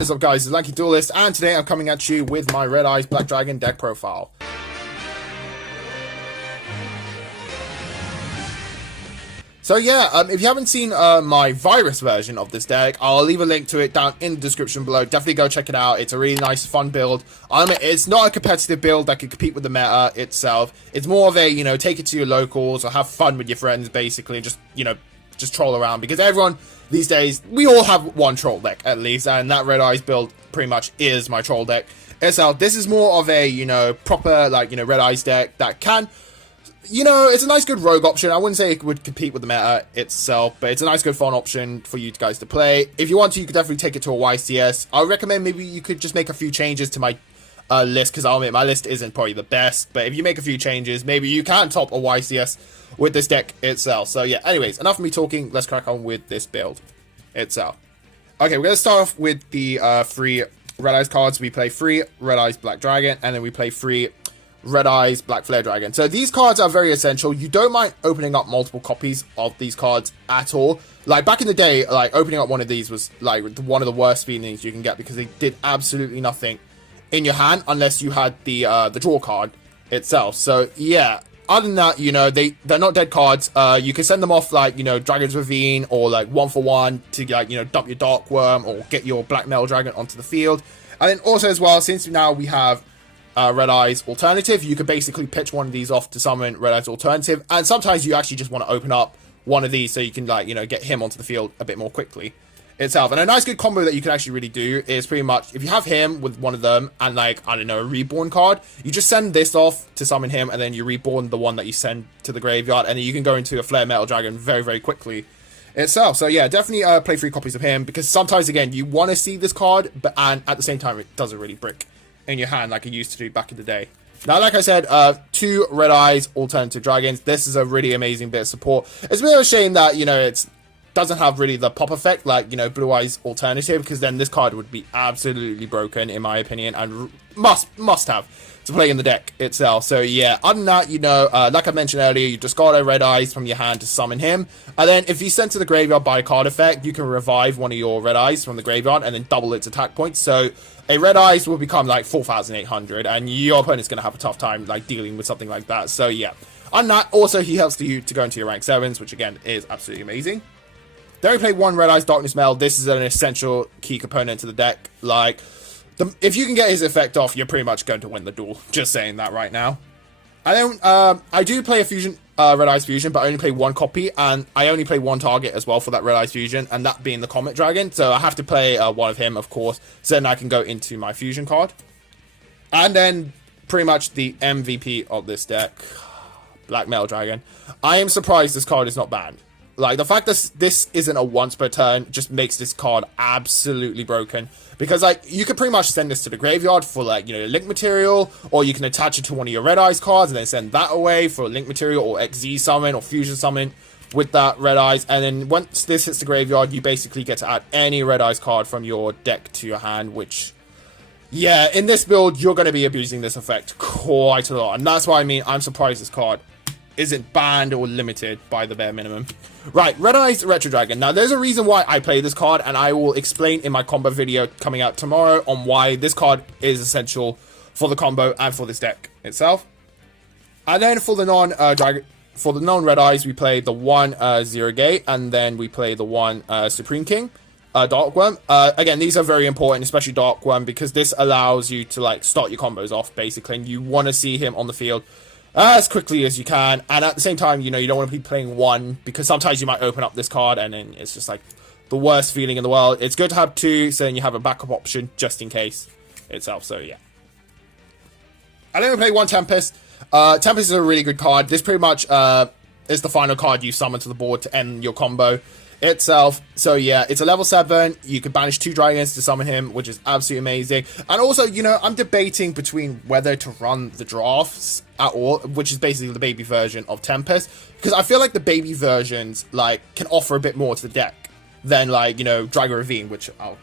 What's up guys, it's Lanky Duelist, and today I'm coming at you with my Red Eyes Black Dragon deck profile. So yeah, if you haven't seen my virus version of this deck, I'll leave a link to it down in the description below. Definitely go check it out. It's a really nice, fun build. It's not a competitive build that can compete with the meta itself. It's more of a, take it to your locals or have fun with your friends, basically, and just troll around, because everyone these days, we all have one troll deck at least, and that Red Eyes build pretty much is my troll deck itself. This is more of a, proper, Red Eyes deck that can, it's a nice good rogue option. I wouldn't say it would compete with the meta itself, but it's a nice good fun option for you guys to play. If you want to, you could definitely take it to a YCS. I would recommend maybe you could just make a few changes to my list, because I'll admit my list isn't probably the best, but if you make a few changes, maybe you can top a YCS with this deck itself. So yeah, anyways, enough of me talking, let's crack on with this build itself. Okay, we're going to start off with the free Red Eyes cards. We play free Red Eyes Black Dragon, and then we play free Red Eyes Black Flare Dragon. So these cards are very essential. You don't mind opening up multiple copies of these cards at all. Like back in the day, like opening up one of these was like one of the worst feelings you can get, because they did absolutely nothing in your hand unless you had the draw card itself. So yeah, other than that, they're not dead cards. You can send them off like, Dragon's Ravine, or like 1-for-1 to like, dump your Dark Worm or get your Black Metal Dragon onto the field. And then also as well, since now we have Red Eyes Alternative, you could basically pitch one of these off to summon Red Eyes Alternative. And sometimes you actually just want to open up one of these so you can like, get him onto the field a bit more quickly itself. And a nice good combo that you can actually really do is pretty much, if you have him with one of them and like, I don't know, a reborn card, you just send this off to summon him, and then you reborn the one that you send to the graveyard, and then you can go into a Flare Metal Dragon very, very quickly itself. So yeah, definitely play 3 copies of him, because sometimes again you want to see this card, and at the same time it doesn't really brick in your hand like it used to do back in the day. Now, like I said, 2 Red Eyes Alternative Dragons. This is a really amazing bit of support. It's a bit of a shame that, it's doesn't have really the pop effect like, Blue Eyes Alternative, because then this card would be absolutely broken in my opinion, and must have to play in the deck itself. So yeah, other than that, like I mentioned earlier, you discard a Red Eyes from your hand to summon him, and then if you send to the graveyard by a card effect, you can revive one of your Red Eyes from the graveyard and then double its attack points. So a Red Eyes will become like 4,800, and your opponent's going to have a tough time like dealing with something like that. So yeah, on that, also he helps you to go into your rank 7s, which again is absolutely amazing. Then we play 1 Red Eyes Darkness Metal. This is an essential key component to the deck. Like, if you can get his effect off, you're pretty much going to win the duel. Just saying that right now. I do play a fusion, Red Eyes Fusion, but I only play 1 copy, and I only play 1 target as well for that Red Eyes Fusion, and that being the Comet Dragon. So I have to play one of him, of course, so then I can go into my fusion card. And then pretty much the MVP of this deck, Black Metal Dragon. I am surprised this card is not banned. Like, the fact that this isn't a once per turn just makes this card absolutely broken. Because, like, you could pretty much send this to the graveyard for, like, link material, or you can attach it to one of your Red Eyes cards and then send that away for link material, or XZ summon, or fusion summon with that Red Eyes. And then once this hits the graveyard, you basically get to add any Red Eyes card from your deck to your hand, which, yeah, in this build, you're going to be abusing this effect quite a lot. And that's why I'm surprised this card isn't banned or limited by the bare minimum. Right, Red Eyes Retro Dragon. Now, there's a reason why I play this card, and I will explain in my combo video coming out tomorrow on why this card is essential for the combo and for this deck itself. And then for the non-Red Eyes, we play the 1 Zero Gate, and then we play the 1 Supreme King, Dark Worm. Again, these are very important, especially Dark Worm, because this allows you to like start your combos off basically, and you want to see him on the field as quickly as you can, and at the same time, you don't want to be playing 1, because sometimes you might open up this card and then it's just like the worst feeling in the world. It's good to have 2, so then you have a backup option just in case itself. So yeah, and then we play 1 Tempest. Tempest is a really good card. This pretty much is the final card you summon to the board to end your combo itself. So yeah, it's a level 7. You can banish 2 dragons to summon him, which is absolutely amazing. And also, I'm debating between whether to run the drafts at all, which is basically the baby version of Tempest, because I feel like the baby versions like can offer a bit more to the deck than like Dragon Ravine, which I'll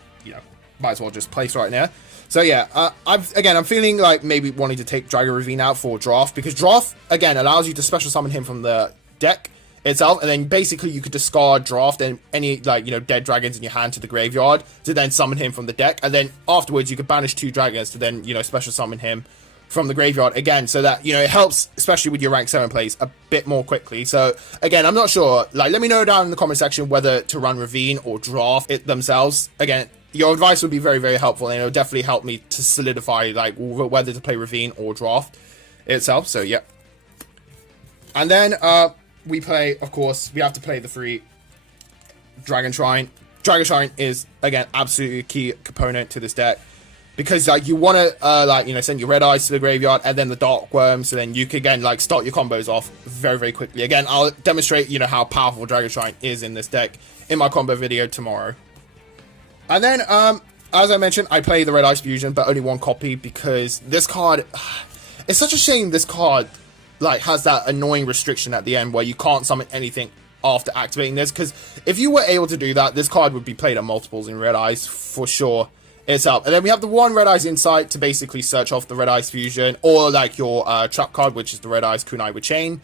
might as well just place right now. So yeah, I'm feeling like maybe wanting to take Dragon Ravine out for draft, because draft again allows you to special summon him from the deck itself, and then basically you could discard, draft, and any, like, you know, dead dragons in your hand to the graveyard to then summon him from the deck, and then afterwards you could banish 2 dragons to then, you know, special summon him from the graveyard again, so that, you know, it helps, especially with your rank 7 plays, a bit more quickly. So again, I'm not sure, like, let me know down in the comment section whether to run Ravine or draft it themselves. Again, your advice would be very, very helpful, and it'll definitely help me to solidify, like, whether to play Ravine or draft itself. So yeah. And then we play, of course, we have to play the free Dragon Shrine. Dragon Shrine is, again, absolutely a key component to this deck, because, like, you want to, like, you know, send your Red Eyes to the graveyard and then the Dark Worm, so then you can, again, like, start your combos off very, very quickly. Again, I'll demonstrate, you know, how powerful Dragon Shrine is in this deck in my combo video tomorrow. And then, as I mentioned, I play the Red Eyes Fusion, but only 1 copy, because this card, it's such a shame this card, like, has that annoying restriction at the end where you can't summon anything after activating this, because if you were able to do that, this card would be played at multiples in Red Eyes for sure itself. And then we have the 1 Red Eyes Insight to basically search off the Red Eyes Fusion, or like your trap card, which is the Red Eyes Kunai with Chain,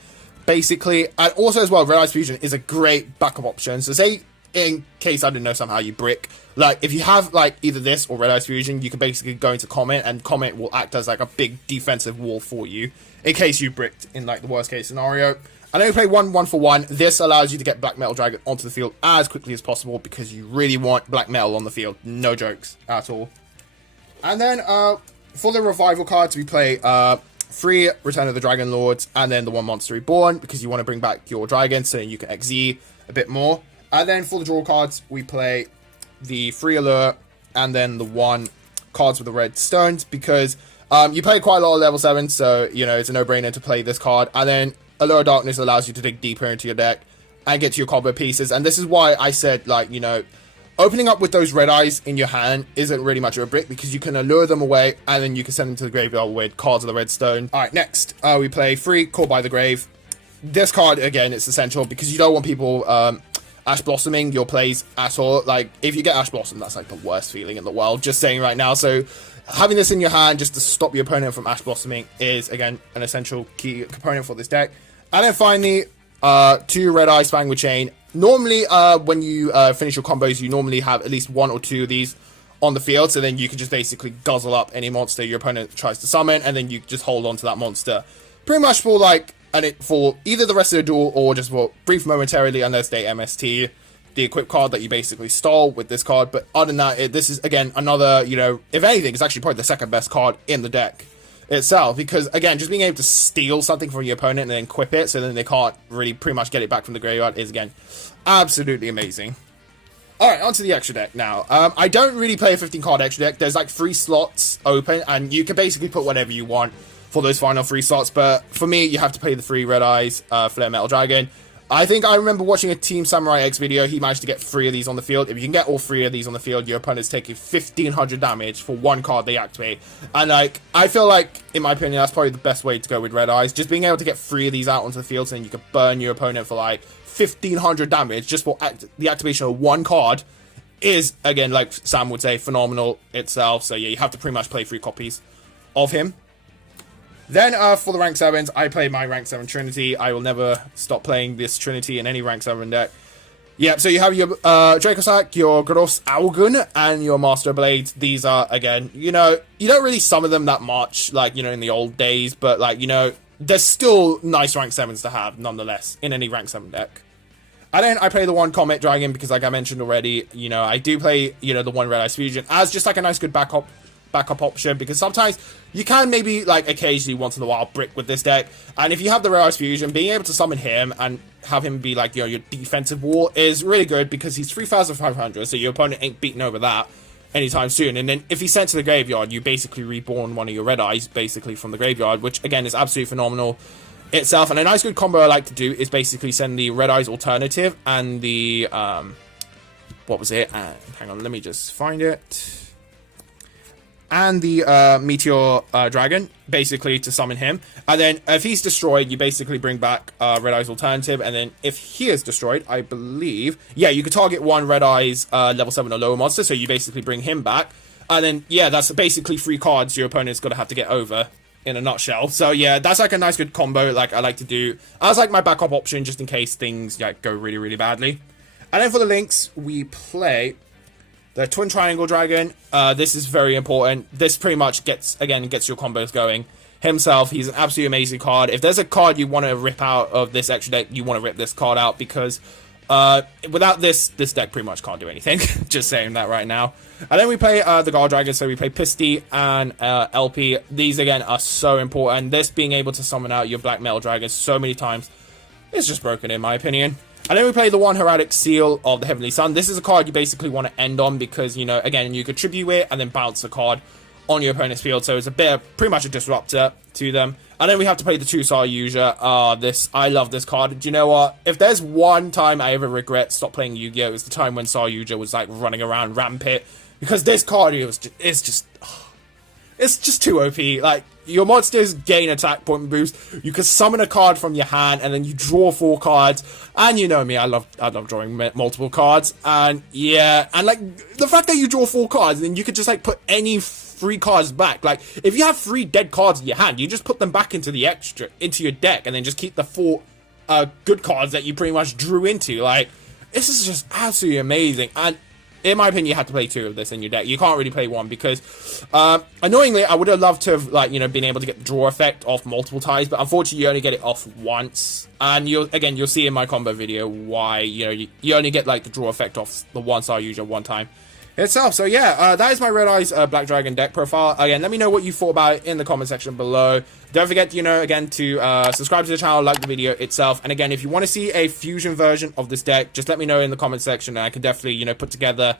basically. And also as well, Red Eyes Fusion is a great backup option. So say, in case I didn't know somehow you brick, like, if you have, like, either this or Red Eyes Fusion, you can basically go into Comment, and Comment will act as, like, a big defensive wall for you, in case you bricked in, like, the worst case scenario. I know you play 1/1 for 1. This allows you to get Black Metal Dragon onto the field as quickly as possible, because you really want Black Metal on the field. No jokes at all. And then, for the Revival cards, we play 3 Return of the Dragon Lords, and then the 1 Monster Reborn, because you want to bring back your dragon, so you can XZ a bit more. And then for the draw cards, we play the 3 Allure, and then the 1 cards with the red stones, because you play quite a lot of level 7, so, you know, it's a no-brainer to play this card. And then Allure Darkness allows you to dig deeper into your deck and get to your combo pieces. And this is why I said, like, you know, opening up with those Red Eyes in your hand isn't really much of a brick, because you can allure them away, and then you can send them to the graveyard with cards of the red stone. Alright, next, we play 3 Call by the Grave. This card, again, it's essential, because you don't want people Ash Blossoming your plays at all. Like, if you get Ash Blossom, that's, like, the worst feeling in the world, just saying right now. So having this in your hand just to stop your opponent from Ash Blossoming is, again, an essential key component for this deck. And then finally, 2 Red Eyes Fang with Chain. Normally, when you finish your combos, you normally have at least 1 or 2 of these on the field, so then you can just basically guzzle up any monster your opponent tries to summon, and then you just hold on to that monster pretty much for, like, for either the rest of the duel or just for brief momentarily, unless they MST the equip card that you basically stole with this card. But other than that, this is, again, another, you know, if anything, it's actually probably the second best card in the deck itself, because, again, just being able to steal something from your opponent and then equip it so then they can't really pretty much get it back from the graveyard is, again, absolutely amazing. Alright, onto the extra deck now. I don't really play a 15 card extra deck. There's like 3 slots open, and you can basically put whatever you want for those final 3 slots, but for me, you have to play the 3 Red Eyes, Flare Metal Dragon. I think I remember watching a Team Samurai X video. He managed to get 3 of these on the field. If you can get all 3 of these on the field, your opponent's taking 1500 damage for 1 card they activate. And, like, I feel like, in my opinion, that's probably the best way to go with Red Eyes. Just being able to get 3 of these out onto the field, so then you can burn your opponent for, like, 1500 damage just for the activation of 1 card is, again, like Sam would say, phenomenal itself. So, yeah, you have to pretty much play 3 copies of him. Then, for the rank 7s, I play my rank 7 Trinity. I will never stop playing this Trinity in any rank 7 deck. Yep, so you have your Dracosac, your Gross Augun, and your Master Blades. These are, again, you know, you don't really summon them that much, like, you know, in the old days, but, like, you know, there's still nice rank 7s to have, nonetheless, in any rank 7 deck. And then I play the 1 Comet Dragon, because, like I mentioned already, you know, I do play, you know, the 1 Red Eyes Fusion as just, like, a nice good backup option, because sometimes you can maybe, like, occasionally once in a while brick with this deck, and if you have the Red Eyes Fusion, being able to summon him and have him be, like, you know, your defensive wall is really good, because he's 3500, so your opponent ain't beating over that anytime soon. And then if he's sent to the graveyard, you basically reborn one of your Red Eyes basically from the graveyard, which again is absolutely phenomenal itself. And a nice good combo I like to do is basically send the Red Eyes Alternative and the what was it, hang on, let me just find it, and the Meteor Dragon, basically to summon him. And then if he's destroyed, you basically bring back Red Eyes Alternative. And then if he is destroyed, I believe, yeah, you could target 1 Red Eyes level 7 or lower monster, so you basically bring him back. And then, yeah, that's basically 3 cards your opponent's going to have to get over in a nutshell. So yeah, that's like a nice good combo like I like to do as like my backup option just in case things like go really, really badly. And then for the links, we play the Twin Triangle Dragon. This is very important. This pretty much gets your combos going. Himself, he's an absolutely amazing card. If there's a card you want to rip out of this extra deck, you want to rip this card out, because without this deck pretty much can't do anything. Just saying that right now. And then we play the Guard Dragon, so we play Pisty and LP. These, again, are so important. This being able to summon out your Black Metal Dragons so many times is just broken, in my opinion. And then we play the One Heraldic Seal of the Heavenly Sun. This is a card you basically want to end on because, you know, again, you could tribute it and then bounce the card on your opponent's field, so it's a bit of, pretty much a disruptor to them. And then we have to play the 2 Saryuja. I love this card. Do you know what? If there's one time I ever regret stop playing Yu-Gi-Oh, it was the time when Saryuja was like running around rampant, because this card it's just too OP. Like, your monsters gain attack point boost. You can summon a card from your hand, and then you draw 4 cards. And you know me, I love drawing multiple cards. And yeah, and like the fact that you draw 4 cards, and then you could just like put any 3 cards back. Like, if you have 3 dead cards in your hand, you just put them back into your deck, and then just keep the 4 good cards that you pretty much drew into. Like, this is just absolutely amazing. And in my opinion, you have to play 2 of this in your deck. You can't really play 1 because, annoyingly, I would have loved to have, like, you know, been able to get the draw effect off multiple ties, but unfortunately, you only get it off once. And you'll see in my combo video why, you know, you only get, like, the draw effect off the one Saryuja one time itself. So yeah, that is my Red Eyes Black Dragon deck profile. Again, let me know what you thought about it in the comment section below. Don't forget, you know, again, to subscribe to the channel, like the video itself. And again, if you want to see a fusion version of this deck, just let me know in the comment section, and I can definitely, you know, put together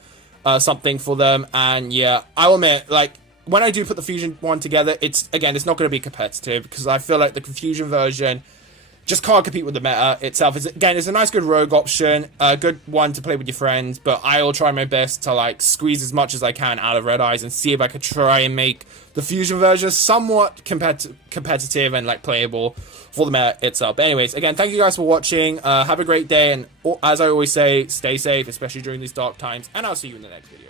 something for them. And yeah, I'll admit, like, when I do put the fusion one together, it's not going to be competitive, because I feel like the confusion version just can't compete with the meta itself. It's a nice, good rogue option, a good one to play with your friends, but I'll try my best to, like, squeeze as much as I can out of Red Eyes and see if I could try and make the fusion version somewhat competitive and, like, playable for the meta itself. But anyways, again, thank you guys for watching. Have a great day, and as I always say, stay safe, especially during these dark times, and I'll see you in the next video.